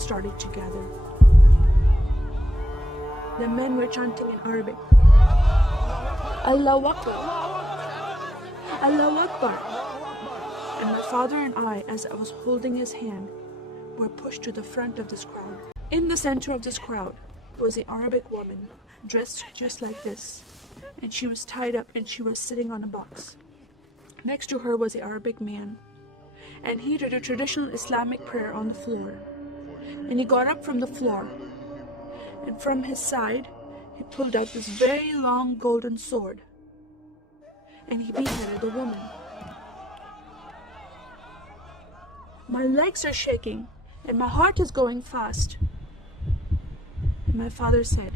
started to gather. The men were chanting in Arabic, Allahu Akbar, Allahu Akbar. And my father and I, as I was holding his hand, were pushed to the front of this crowd. In the center of this crowd was an Arabic woman, dressed just like this, and she was tied up and she was sitting on a box. Next to her was an Arabic man, and he did a traditional Islamic prayer on the floor. And he got up from the floor, and from his side, he pulled out this very long golden sword, and he beheaded the woman. My legs are shaking, and my heart is going fast. And my father said,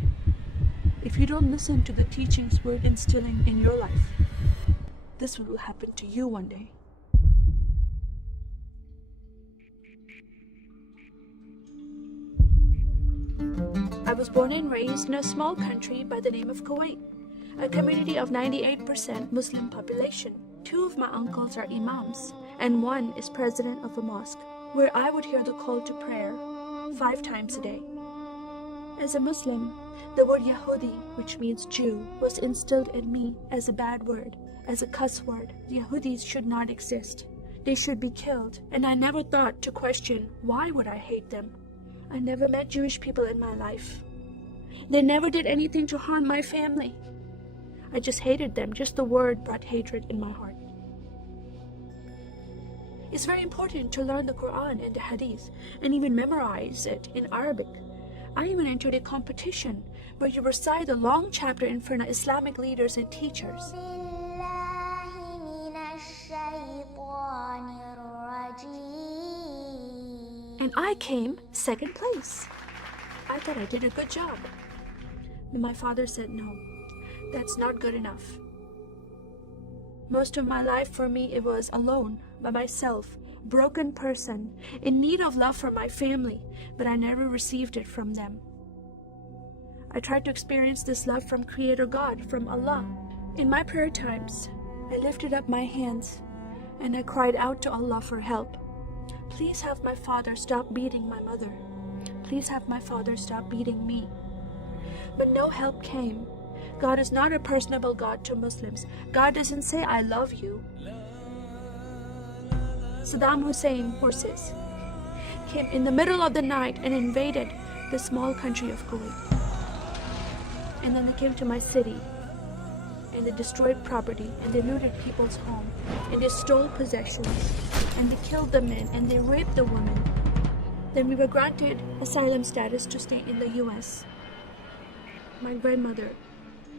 if you don't listen to the teachings we're instilling in your life, this will happen to you one day. I was born and raised in a small country by the name of Kuwait, a community of 98% Muslim population. 2 of my uncles are imams, and 1 is president of a mosque, where I would hear the call to prayer 5 times a day. As a Muslim, the word Yahudi, which means Jew, was instilled in me as a bad word, as a cuss word. Yahudis should not exist. They should be killed, and I never thought to question why would I hate them. I never met Jewish people in my life. They never did anything to harm my family. I just hated them. Just the word brought hatred in my heart. It's very important to learn the Quran and the Hadith and even memorize it in Arabic. I even entered a competition where you recite a long chapter in front of Islamic leaders and teachers. And I came 2nd place. I thought I did a good job. But my father said, no, that's not good enough. Most of my life for me, it was alone, by myself, broken person, in need of love from my family, but I never received it from them. I tried to experience this love from Creator God, from Allah. In my prayer times, I lifted up my hands and I cried out to Allah for help. Please have my father stop beating my mother. Please have my father stop beating me. But no help came. God is not a personable God to Muslims. God doesn't say, I love you. Saddam Hussein forces came in the middle of the night and invaded the small country of Kuwait. And then they came to my city and they destroyed property and they looted people's home and they stole possessions and they killed the men and they raped the women. Then we were granted asylum status to stay in the US. My grandmother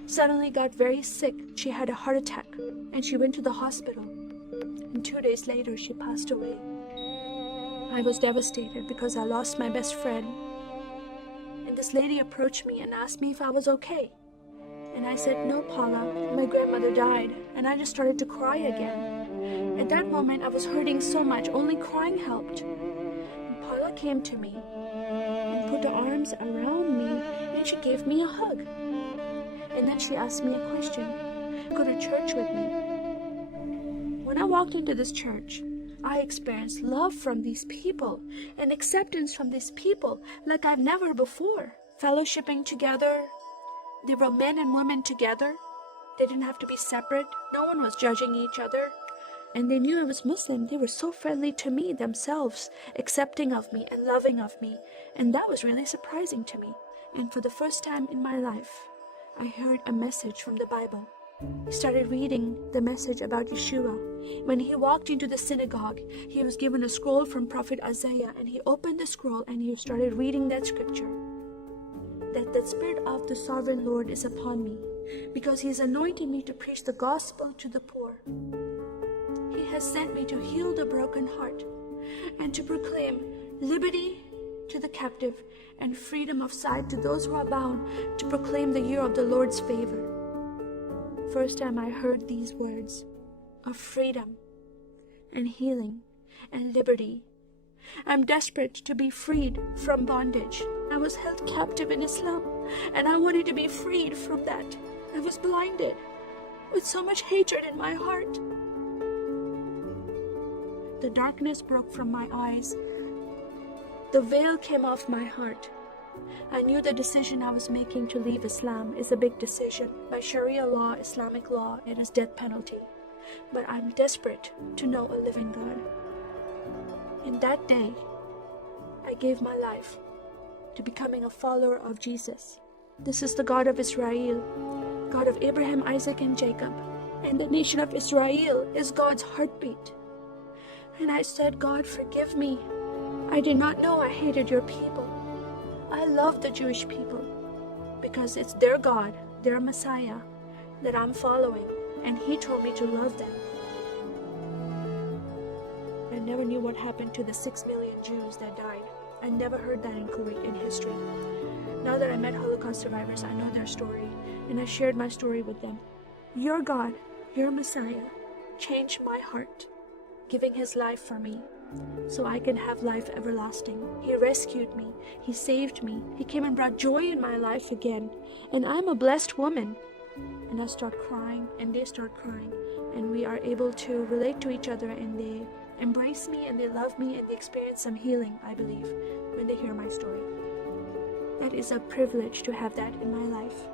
suddenly got very sick. She had a heart attack and she went to the hospital. And 2 days later, she passed away. I was devastated because I lost my best friend. And this lady approached me and asked me if I was okay. And I said, no, Paula, my grandmother died. And I just started to cry again. At that moment, I was hurting so much, only crying helped. And Paula came to me and put her arms around me and she gave me a hug. And then she asked me a question. Go to church with me. When I walked into this church, I experienced love from these people and acceptance from these people like I've never before. Fellowshipping together. They were men and women together. They didn't have to be separate. No one was judging each other. And they knew I was Muslim. They were so friendly to me themselves, accepting of me and loving of me. And that was really surprising to me. And for the first time in my life, I heard a message from the Bible. I started reading the message about Yeshua. When he walked into the synagogue, he was given a scroll from Prophet Isaiah, and he opened the scroll and he started reading that scripture. That the Spirit of the Sovereign Lord is upon me, because he has anointed me to preach the gospel to the poor. He has sent me to heal the broken heart and to proclaim liberty to the captive and freedom of sight to those who are bound, to proclaim the year of the Lord's favor. First time I heard these words of freedom and healing and liberty. I'm desperate to be freed from bondage. I was held captive in Islam and I wanted to be freed from that. I was blinded with so much hatred in my heart. The darkness broke from my eyes The veil came off my heart. I knew the decision I was making to leave Islam is a big decision. By Sharia law, Islamic law, it is death penalty. But I'm desperate to know a living God. In that day, I gave my life to becoming a follower of Jesus. This is the God of Israel, God of Abraham, Isaac, and Jacob. And the nation of Israel is God's heartbeat. And I said, God, forgive me. I did not know I hated your people. I love the Jewish people because it's their God, their Messiah that I'm following, and He told me to love them. I never knew what happened to the 6 million Jews that died. I never heard that in Kuwait in history. Now that I met Holocaust survivors, I know their story, and I shared my story with them. Your God, your Messiah, changed my heart, giving His life for me, so I can have life everlasting. He rescued me. He saved me. He came and brought joy in my life again. And I'm a blessed woman. And I start crying, and they start crying. And we are able to relate to each other, and they embrace me, and they love me, and they experience some healing, I believe, when they hear my story. That is a privilege to have that in my life.